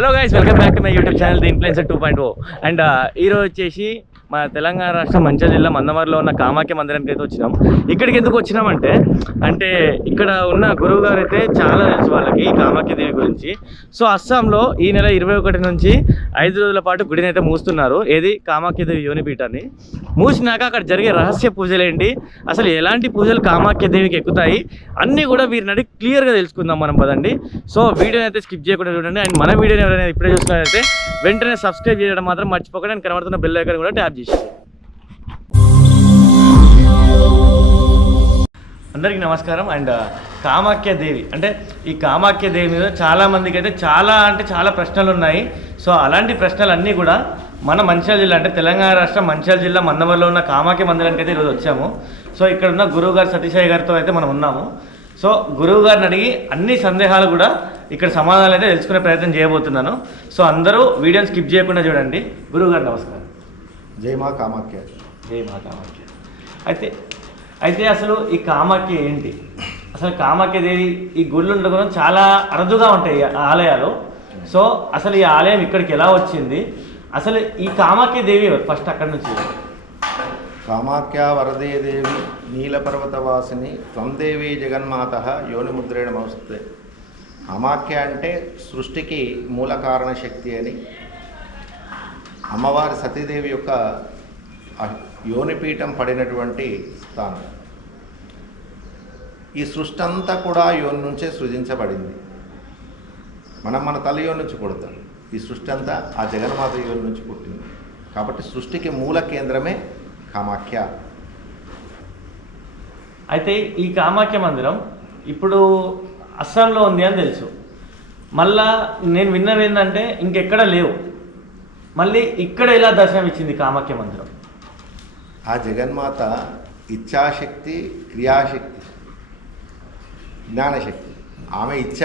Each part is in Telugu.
Hello guys, welcome back to my YouTube channel the influencer 2.0. And ఈరోజు వచ్చేసి మన తెలంగాణ రాష్ట్రం మంచిర్యాల జిల్లా మందమరిలో ఉన్న కామాఖ్య మందిరానికి అయితే వచ్చినాం. ఇక్కడికి ఎందుకు వచ్చినామంటే ఇక్కడ ఉన్న గురువు గారు అయితే చాలా తెలుసు వాళ్ళకి కామాఖ్య దేవి గురించి. సో అస్సాంలో ఈ నెల 21 నుంచి 5 రోజుల పాటు గుడిని అయితే మూస్తున్నారు. ఏది కామాఖ్య దేవి యోనిపీఠాన్ని మూసినాక అక్కడ జరిగే రహస్య పూజలు ఏంటి, అసలు ఎలాంటి పూజలు కామాఖ్య దేవికి ఎక్కుతాయి అన్నీ కూడా వీరిని క్లియర్గా తెలుసుకుందాం మనం పదండి. సో వీడియోని అయితే స్కిప్ చేయకుండా చూడండి. అండ్ మన వీడియోని ఎవరైనా ఇప్పుడే చూస్తున్నట్లయితే వెంటనే సబ్స్క్రైబ్ చేయడం మాత్రం మర్చిపోకండి. అండ్ కనబడుతున్న బెల్ ఐకాన్ కూడా ట్యాప్ చేసి. అందరికీ నమస్కారం. అండ్ కామాఖ్య దేవి ఈ కామాఖ్య దేవి మీద చాలామందికి అయితే చాలా ప్రశ్నలు ఉన్నాయి. సో అలాంటి ప్రశ్నలన్నీ కూడా మన మంచిర్యాల జిల్లా తెలంగాణ రాష్ట్రం మంచిర్యాల జిల్లా మందమరిలో ఉన్న కామాఖ్య మందిరానికి అయితే ఈరోజు వచ్చాము. సో ఇక్కడ ఉన్న గురువు గారు సతీషయ్య గారితో అయితే మనం ఉన్నాము. సో గురువు గారిని అడిగి అన్ని సందేహాలు కూడా ఇక్కడ సమాధానాలు అయితే తెలుసుకునే ప్రయత్నం చేయబోతున్నాను. సో అందరూ వీడియోని స్కిప్ చేయకుండా చూడండి. గురువు గారు నమస్కారం. జై మా కామాఖ్య. జై మా కామాఖ్య. అయితే అసలు ఈ కామాఖ్య ఏంటి? అసలు కామాఖ్య దేవి ఈ గుళ్ళు ఉండడం చాలా అరుదుగా ఉంటాయి ఆలయాలు. సో అసలు ఈ ఆలయం ఇక్కడికి ఎలా వచ్చింది, అసలు ఈ కామాఖ్య దేవి ఫస్ట్ అక్కడి నుంచి? కామాఖ్య వరదే దేవి నీలపర్వతవాసిని త్వందేవి జగన్మాత యోనిముద్రేణ మౌస్తే. కామాఖ్య అంటే సృష్టికి మూల కారణ శక్తి అని, అమ్మవారి సతీదేవి యొక్క యోనిపీఠం పడినటువంటి స్థానం. ఈ సృష్టి అంతా కూడా యోని నుంచే సృజించబడింది. మన తల్లి యోని నుంచి పుడతాం. ఈ సృష్టి అంతా ఆ జగన్మాత యోని నుంచి పుట్టింది. కాబట్టి సృష్టికి మూల కేంద్రమే కామాఖ్య. అయితే ఈ కామాఖ్య మందిరం ఇప్పుడు అస్సాంలో ఉంది అని తెలుసు. మళ్ళా నేను విన్నది ఏంటంటే ఇంకెక్కడ లేవు. మళ్ళీ ఇక్కడ ఎలా దర్శనం ఇచ్చింది కామాఖ్య మందిరం? ఆ జగన్మాత ఇచ్ఛాశక్తి, క్రియాశక్తి, జ్ఞానశక్తి. ఆమె ఇచ్ఛ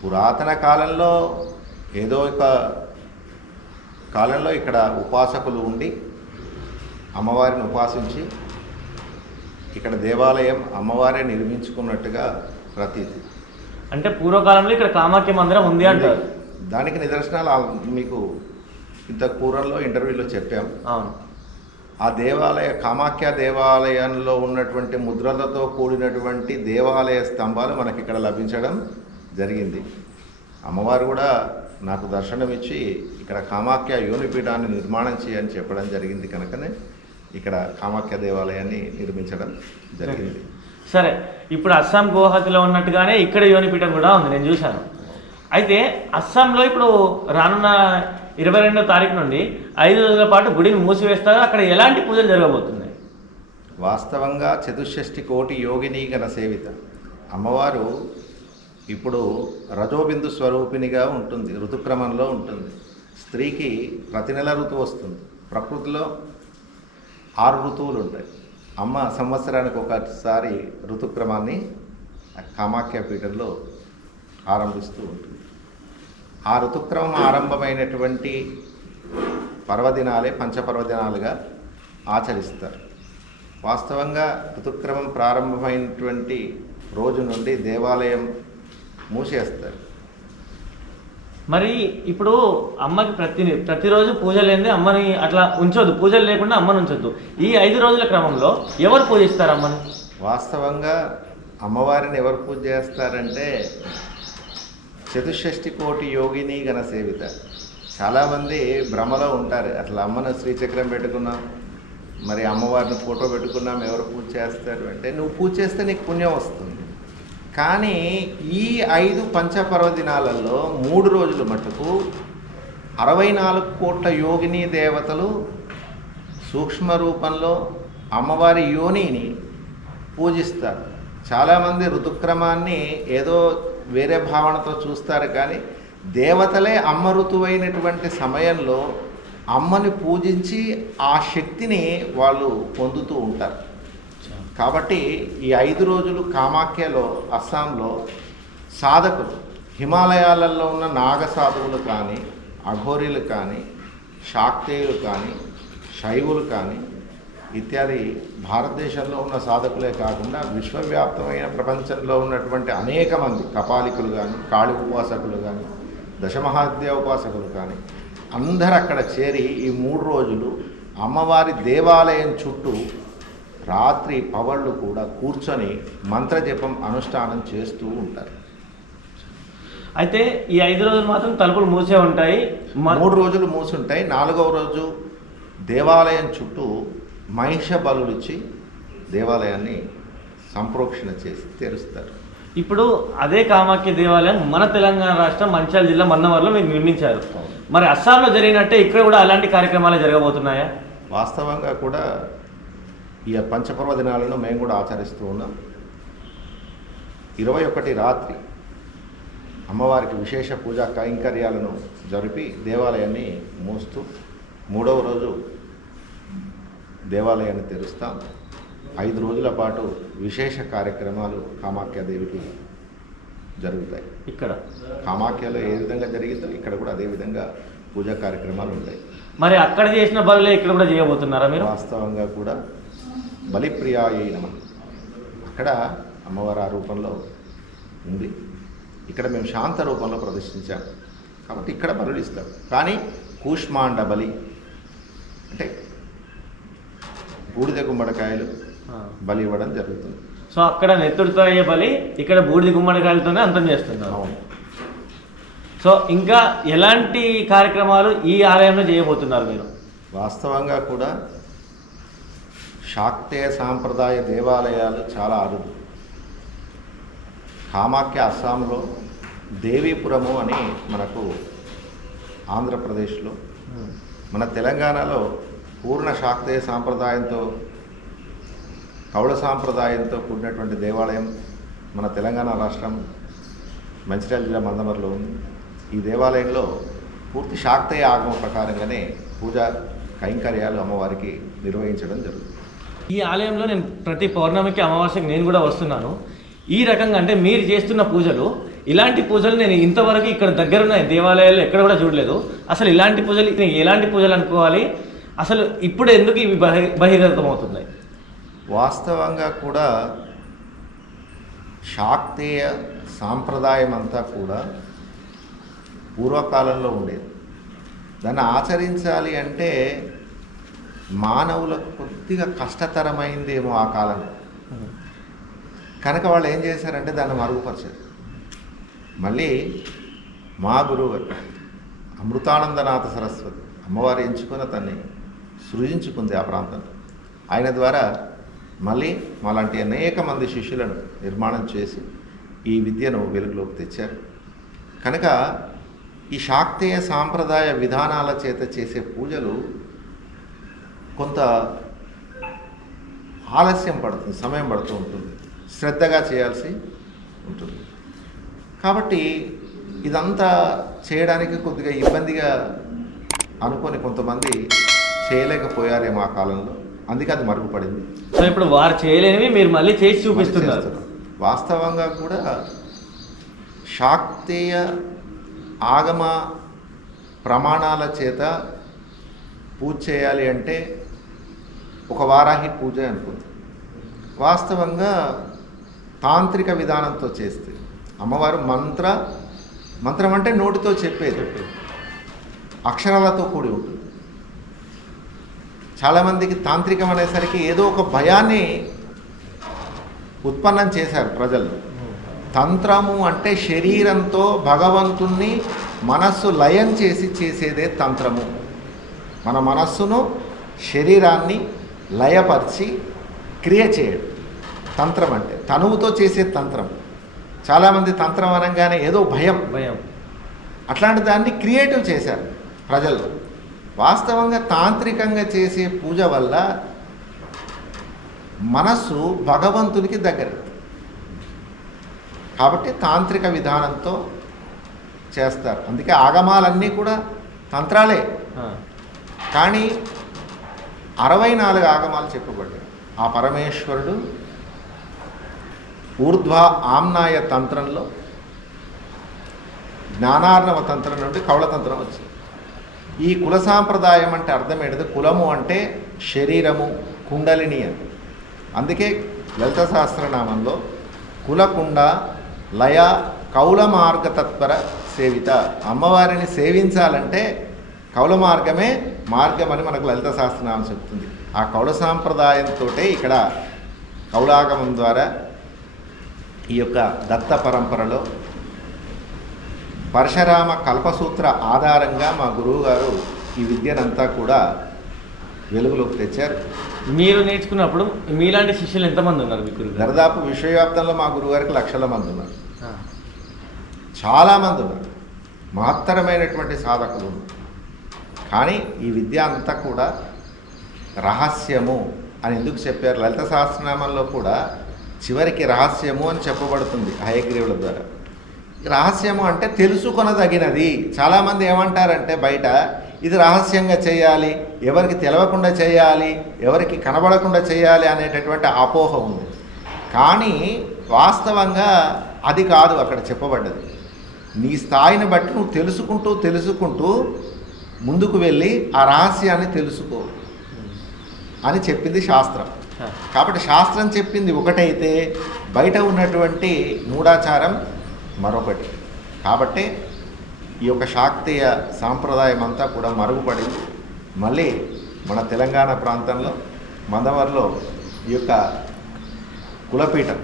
పురాతన కాలంలో ఏదో ఒక కాలంలో ఇక్కడ ఉపాసకులు ఉండి అమ్మవారిని ఉపాసించి ఇక్కడ దేవాలయం అమ్మవారే నిర్మించుకున్నట్టుగా ప్రతీతి. అంటే పూర్వకాలంలో ఇక్కడ కామాఖ్య మందిరం ఉంది అంటారు. దానికి నిదర్శనాలు మీకు ఇంతకు పూర్వంలో ఇంటర్వ్యూలో చెప్పాం. అవును. ఆ కామాఖ్య దేవాలయంలో ఉన్నటువంటి ముద్రలతో కూడినటువంటి దేవాలయ స్తంభాలు మనకి ఇక్కడ లభించడం జరిగింది. అమ్మవారు కూడా నాకు దర్శనమిచ్చి ఇక్కడ కామాఖ్య యోనిపీఠాన్ని నిర్మాణం చేయని చెప్పడం జరిగింది. కనుకనే ఇక్కడ కామాఖ్య దేవాలయాన్ని నిర్మించడం జరిగింది. సరే, ఇప్పుడు అస్సాం గువాహతిలో ఉన్నట్టుగానే ఇక్కడ యోనిపీఠం కూడా ఉంది, నేను చూశాను. అయితే అస్సాంలో ఇప్పుడు రానున్న 22వ తారీఖు నుండి 5 రోజుల పాటు గుడిని మూసివేస్తారు. అక్కడ ఎలాంటి పూజలు జరగబోతున్నాయి? వాస్తవంగా 64 కోటి యోగినీగణ సేవిత అమ్మవారు ఇప్పుడు రజోబిందు స్వరూపిణిగా ఉంటుంది. ఋతుక్రమంలో ఉంటుంది. స్త్రీకి ప్రతి నెల ఋతువు వస్తుంది. ప్రకృతిలో 6 ఋతువులు ఉంటాయి. అమ్మ సంవత్సరానికి ఒకసారి ఋతుక్రమాన్ని కామాఖ్య పీఠంలో ఆరంభిస్తూ ఉంటుంది. ఆ ఋతుక్రమం ఆరంభమైనటువంటి పర్వదినాలే పంచపర్వదినాలుగా ఆచరిస్తారు. వాస్తవంగా ఋతుక్రమం ప్రారంభమైనటువంటి రోజు నుండి దేవాలయం మూసేస్తారు. మరి ఇప్పుడు అమ్మకి ప్రతిరోజు పూజలు లేనిదే అమ్మని అట్లా ఉంచొద్దు, పూజలు లేకుండా అమ్మని ఉంచొద్దు. ఈ 5 రోజుల క్రమంలో ఎవరు పూజిస్తారు అమ్మని? వాస్తవంగా అమ్మవారిని ఎవరు పూజ చేస్తారంటే 64 కోటి యోగిని గణ సేవిత. చాలామంది భ్రమలో ఉంటారు. అట్లా అమ్మను శ్రీచక్రం పెట్టుకున్నాం, మరి అమ్మవారిని ఫోటో పెట్టుకున్నాం, ఎవరు పూజ చేస్తారు అంటే నువ్వు పూజ చేస్తే నీకు పుణ్యం వస్తుంది. కానీ ఈ 5 పంచపర్వదినాలలో 3 రోజులు మటుకు 64 కోట్ల యోగిని దేవతలు సూక్ష్మ రూపంలో అమ్మవారి యోనిని పూజిస్తారు. చాలామంది ఋతుక్రమాన్ని ఏదో వేరే భావనతో చూస్తారు. కానీ దేవతలే అమ్మ ఋతువైనటువంటి సమయంలో అమ్మని పూజించి ఆ శక్తిని వాళ్ళు పొందుతూ ఉంటారు. కాబట్టి ఈ 5 రోజులు కామాఖ్యలో అస్సాంలో సాధకులు, హిమాలయాలలో ఉన్న నాగ సాధువులు కానీ, అఘోరీలు కానీ, శాక్తేయులు కానీ, శైవులు కానీ ఇత్యాది భారతదేశంలో ఉన్న సాధకులే కాకుండా విశ్వవ్యాప్తమైన ప్రపంచంలో ఉన్నటువంటి అనేక మంది కపాలికులు కానీ, కాళీ ఉపాసకులు కానీ, దశమహాద్యోపాసకులు కానీ అందరు అక్కడ చేరి ఈ 3 రోజులు అమ్మవారి దేవాలయం చుట్టూ రాత్రి పవళ్ళు కూడా కూర్చొని మంత్రజపం అనుష్ఠానం చేస్తూ ఉంటారు. అయితే ఈ 5 రోజులు మాత్రం తలుపులు మూసే ఉంటాయి. 3 రోజులు మూసుంటాయి. 4వ రోజు దేవాలయం చుట్టూ మహిష బలులిచ్చి దేవాలయాన్ని సంప్రోక్షణ చేసి తెరుస్తారు. ఇప్పుడు అదే కామాఖ్య దేవాలయం మన తెలంగాణ రాష్ట్రం మంచిర్యాల జిల్లా మన్నవరంలో మీరు నిర్మించారు. మరి అస్సాంలో జరిగినట్టే ఇక్కడ కూడా అలాంటి కార్యక్రమాలు జరగబోతున్నాయా? వాస్తవంగా కూడా ఈ పంచపర్వదినాలను మేము కూడా ఆచరిస్తూ ఉన్నాం. 21 రాత్రి అమ్మవారికి విశేష పూజా కైంకర్యాలను జరిపి దేవాలయాన్ని మూస్తూ 3వ రోజు దేవాలయాన్ని తెరుస్తాం. 5 రోజుల పాటు విశేష కార్యక్రమాలు కామాఖ్యాదేవికి జరుగుతాయి. ఇక్కడ కామాఖ్యలో ఏ విధంగా జరిగిందో ఇక్కడ కూడా అదే విధంగా పూజా కార్యక్రమాలు ఉంటాయి. మరి అక్కడ చేసిన బలులే ఇక్కడ కూడా చేయబోతున్నారా మీరు? వాస్తవంగా కూడా బలిప్రియాయై నమః అక్కడ అమ్మవారి ఆ రూపంలో ఉంది. ఇక్కడ మేము శాంత రూపంలో ప్రదర్శించాం కాబట్టి ఇక్కడ బలులు ఇస్తాం. కానీ కూష్మాండ బలి అంటే బూడిద గుమ్మడికాయలు బలి ఇవ్వడం జరుగుతుంది. సో అక్కడ నెత్తుడితో అయ్యే బలి ఇక్కడ బూడిద గుమ్మడికాయలతోనే అంతం చేస్తున్నారు. అవును. సో ఇంకా ఎలాంటి కార్యక్రమాలు ఈ ఆలయంలో చేయబోతున్నారు మీరు? వాస్తవంగా కూడా శాక్తేయ సాంప్రదాయ దేవాలయాలు చాలా అరుదు. కామాఖ్య అస్సాంలో దేవీపురము అని మనకు ఆంధ్రప్రదేశ్లో, మన తెలంగాణలో పూర్ణ శాక్తేయ సాంప్రదాయంతో కౌళ సాంప్రదాయంతో కూడినటువంటి దేవాలయం మన తెలంగాణ రాష్ట్రం మంచిర్యాల జిల్లా మందమరిలో ఉంది. ఈ దేవాలయంలో పూర్తి శాక్తేయ ఆగమ ప్రకారంగానే పూజా కైంకర్యాలు అమ్మవారికి నిర్వహించడం జరుగుతుంది. ఈ ఆలయంలో నేను ప్రతి పౌర్ణమికి అమావాస్యకి నేను కూడా వస్తున్నాను. ఈ రకంగా అంటే మీరు చేస్తున్న పూజలు, ఇలాంటి పూజలు నేను ఇంతవరకు ఇక్కడ దగ్గరున్న దేవాలయాల్లో ఎక్కడ కూడా చూడలేదు. అసలు ఇలాంటి పూజలు ఎలాంటి పూజలు అనుకోవాలి, అసలు ఇప్పుడు ఎందుకు ఇవి బహిర్గతం అవుతున్నాయి? వాస్తవంగా కూడా శాక్తేయ సాంప్రదాయం అంతా కూడా పూర్వకాలంలో ఉండేది. దాన్ని ఆచరించాలి అంటే మానవులకు కొద్దిగా కష్టతరమైందేమో ఆ కాలంలో. కనుక వాళ్ళు ఏం చేశారంటే దాన్ని మరుగుపరిచారు. మళ్ళీ మా గురువు అమృతానందనాథ సరస్వతి అమ్మవారు ఎంచుకున్న తన్ని సృజించుకుంది ఆ ప్రాంతంలో. ఆయన ద్వారా మళ్ళీ మాలాంటి అనేక మంది శిష్యులను నిర్మాణం చేసి ఈ విద్యను వెలుగులోకి తెచ్చారు. కనుక ఈ శాక్తేయ సాంప్రదాయ విధానాల చేత చేసే పూజలు కొంత ఆలస్యం పడుతుంది, సమయం పడుతూ ఉంటుంది, శ్రద్ధగా చేయాల్సి ఉంటుంది. కాబట్టి ఇదంతా చేయడానికి కొద్దిగా ఇబ్బందిగా అనుకొని కొంతమంది చేయలేకపోయారేమో ఆ కాలంలో, అందుకే అది మరుగుపడింది. సో ఇప్పుడు వారు చేయలేనివి మీరు మళ్ళీ చేసి చూపిస్తున్నారు. వాస్తవంగా కూడా శాక్తేయ ఆగమ ప్రమాణాల చేత పూజ చేయాలి అంటే ఒక వారాహి పూజ అనుకుంది. వాస్తవంగా తాంత్రిక విధానంతో చేస్తే అమ్మవారు మంత్రం అంటే నోటితో చెప్పేది, అక్షరాలతో కూడి ఉంటుంది. చాలామందికి తాంత్రికం అనేసరికి ఏదో ఒక భయాన్ని ఉత్పన్నం చేశారు ప్రజలు. తంత్రము అంటే శరీరంతో భగవంతుణ్ణి మనస్సు లయం చేసి చేసేదే తంత్రము. మన మనస్సును శరీరాన్ని లయపరిచి క్రియ చేయడం తంత్రం అంటే, తనువుతో చేసే తంత్రం. చాలామంది తంత్రం అనగానే ఏదో భయం, అట్లాంటి దాన్ని క్రియేటివ్ చేశారు ప్రజలు. వాస్తవంగా తాంత్రికంగా చేసే పూజ వల్ల మనస్సు భగవంతునికి దగ్గర. కాబట్టి తాంత్రిక విధానంతో చేస్తారు. అందుకే ఆగమాలన్నీ కూడా తంత్రాలే. కానీ 64 ఆగమాలు చెప్పబడ్డాయి. ఆ పరమేశ్వరుడు ఊర్ధ్వ ఆమ్నాయ తంత్రంలో జ్ఞానార్ణవ తంత్రం నుండి కౌళతంత్రం వచ్చింది. ఈ కుల సాంప్రదాయం అంటే అర్థం ఏంటిది? కులము అంటే శరీరము, కుండలిని అని. అందుకే లలిత సహస్రనామంలో కులకుండ లయ కౌల మార్గ తత్పర సేవిత. అమ్మవారిని సేవించాలంటే కౌల మార్గమే మార్గం అని మనకు లలిత శాస్త్రనామం చెప్తుంది. ఆ కౌల సాంప్రదాయంతో ఇక్కడ కౌలాగమం ద్వారా ఈ యొక్క దత్త పరంపరలో పరశురామ కల్పసూత్ర ఆధారంగా మా గురువుగారు ఈ విద్యనంతా కూడా వెలుగులోకి తెచ్చారు. మీరు నేర్చుకున్నప్పుడు మీలాంటి శిష్యులు ఎంతమంది ఉన్నారు మీకు? దరిదాపు విశ్వవ్యాప్తంలో మా గురువుగారికి లక్షల మంది ఉన్నారు, చాలామంది ఉన్నారు, మహత్తరమైనటువంటి సాధకులు ఉన్నారు. కానీ ఈ విద్య అంతా కూడా రహస్యము అని ఎందుకు చెప్పారు? లలిత సహస్రనామంలో కూడా చివరికి రహస్యము అని చెప్పబడుతుంది హయగ్రీవుల ద్వారా. రహస్యము అంటే తెలుసుకొనదగినది. చాలామంది ఏమంటారంటే బయట ఇది రహస్యంగా చేయాలి, ఎవరికి తెలవకుండా చేయాలి, ఎవరికి కనబడకుండా చేయాలి అనేటటువంటి అపోహ ఉంది. కానీ వాస్తవంగా అది కాదు అక్కడ చెప్పబడ్డది. నీ స్థాయిని బట్టి నువ్వు తెలుసుకుంటూ ముందుకు వెళ్ళి ఆ రహస్యాన్ని తెలుసుకో అని చెప్పింది శాస్త్రం. కాబట్టి శాస్త్రం చెప్పింది ఒకటైతే బయట ఉన్నటువంటి మూఢాచారం మరొకటి. కాబట్టి ఈ యొక్క శాక్తీయ సాంప్రదాయం అంతా కూడా మరుగుపడింది. మళ్ళీ మన తెలంగాణ ప్రాంతంలో మందమర్లో ఈ యొక్క కులపీఠం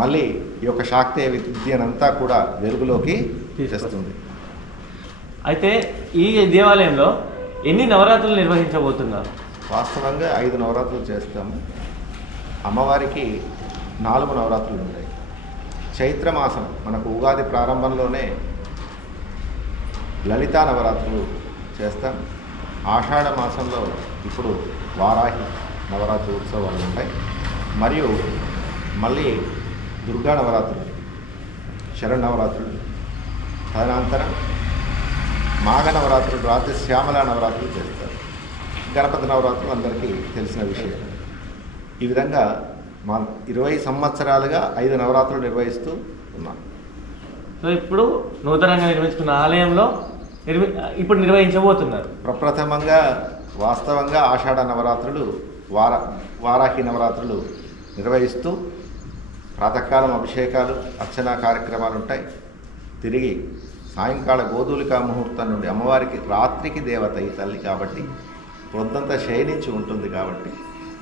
మళ్ళీ ఈ యొక్క శాక్తీయ విద్యనంతా కూడా వెలుగులోకి తెస్తుంది. అయితే ఈ దేవాలయంలో ఎన్ని నవరాత్రులు నిర్వహించబోతున్నారు? వాస్తవంగా 5 నవరాత్రులు చేస్తాము. అమ్మవారికి 4 నవరాత్రులు ఉంటాయి. చైత్రమాసం మనకు ఉగాది ప్రారంభంలోనే లలితా నవరాత్రులు చేస్తాం. ఆషాఢ మాసంలో ఇప్పుడు వారాహి నవరాత్రి ఉత్సవాలు ఉంటాయి. మరియు మళ్ళీ దుర్గా నవరాత్రులు, శరన్నవరాత్రులు, తదనంతరం మాఘ నవరాత్రులు, రాత్రి శ్యామల నవరాత్రులు చేస్తారు. గణపతి నవరాత్రులు అందరికీ తెలిసిన విషయం. ఈ విధంగా మా 20 సంవత్సరాలుగా 5 నవరాత్రులు నిర్వహిస్తూ ఉన్నాం. సో ఇప్పుడు నూతనంగా నిర్మించుకున్న ఆలయంలో ఇప్పుడు నిర్వహించబోతున్నారు. ప్రప్రథమంగా వాస్తవంగా ఆషాఢ నవరాత్రులు, వారాహి నవరాత్రులు నిర్వహిస్తూ ప్రాతకాలం అభిషేకాలు, అర్చనా కార్యక్రమాలు ఉంటాయి. తిరిగి సాయంకాల గోధూలికా ముహూర్తం నుండి అమ్మవారికి రాత్రికి దేవత ఈ తల్లి కాబట్టి ప్రొద్దంతా శయనించి ఉంటుంది కాబట్టి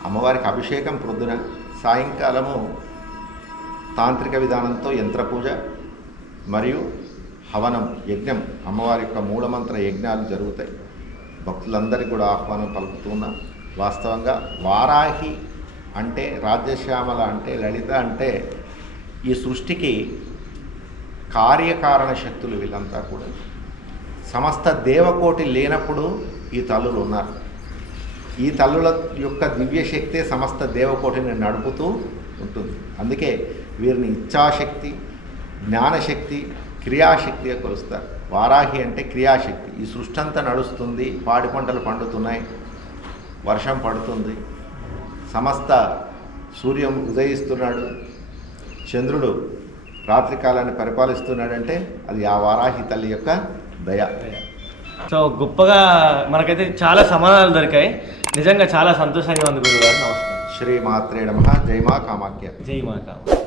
అమ్మవారికి అభిషేకం ప్రొద్దున, సాయంకాలము తాంత్రిక విధానంతో యంత్రపూజ మరియు హవనం, యజ్ఞం, అమ్మవారి యొక్క మూలమంత్ర యజ్ఞాలు జరుగుతాయి. భక్తులందరికీ కూడా ఆహ్వానం పలుకుతున్నాం. వాస్తవంగా వారాహి అంటే, రాజ్యశ్యామల అంటే, లలిత అంటే ఈ సృష్టికి కార్యకారణ శక్తులు. వీళ్ళంతా కూడా సమస్త దేవకోటి లేనప్పుడు ఈ తల్లులు ఉన్నారు. ఈ తల్లుల యొక్క దివ్యశక్తే సమస్త దేవకోటిని నడుపుతూ ఉంటుంది. అందుకే వీరిని ఇచ్ఛాశక్తి, జ్ఞానశక్తి, క్రియాశక్తిగా కొలుస్తారు. వారాహి అంటే క్రియాశక్తి. ఈ సృష్టి అంతా నడుస్తుంది, పాడి పంటలు పండుతున్నాయి, వర్షం పడుతుంది, సమస్త సూర్యం ఉదయిస్తున్నాడు, చంద్రుడు రాత్రికాలాన్ని పరిపాలిస్తున్నాడంటే అది ఆ వారాహి తల్లి యొక్క దయ. సో గొప్పగా మనకైతే చాలా సమాధానాలు దొరికాయి. నిజంగా చాలా సంతోషంగా ఉంది గురుగారు. నమస్కారం. శ్రీ మాత్రే నమః. జై మా కామాఖ్య. జై మా కామాఖ్య.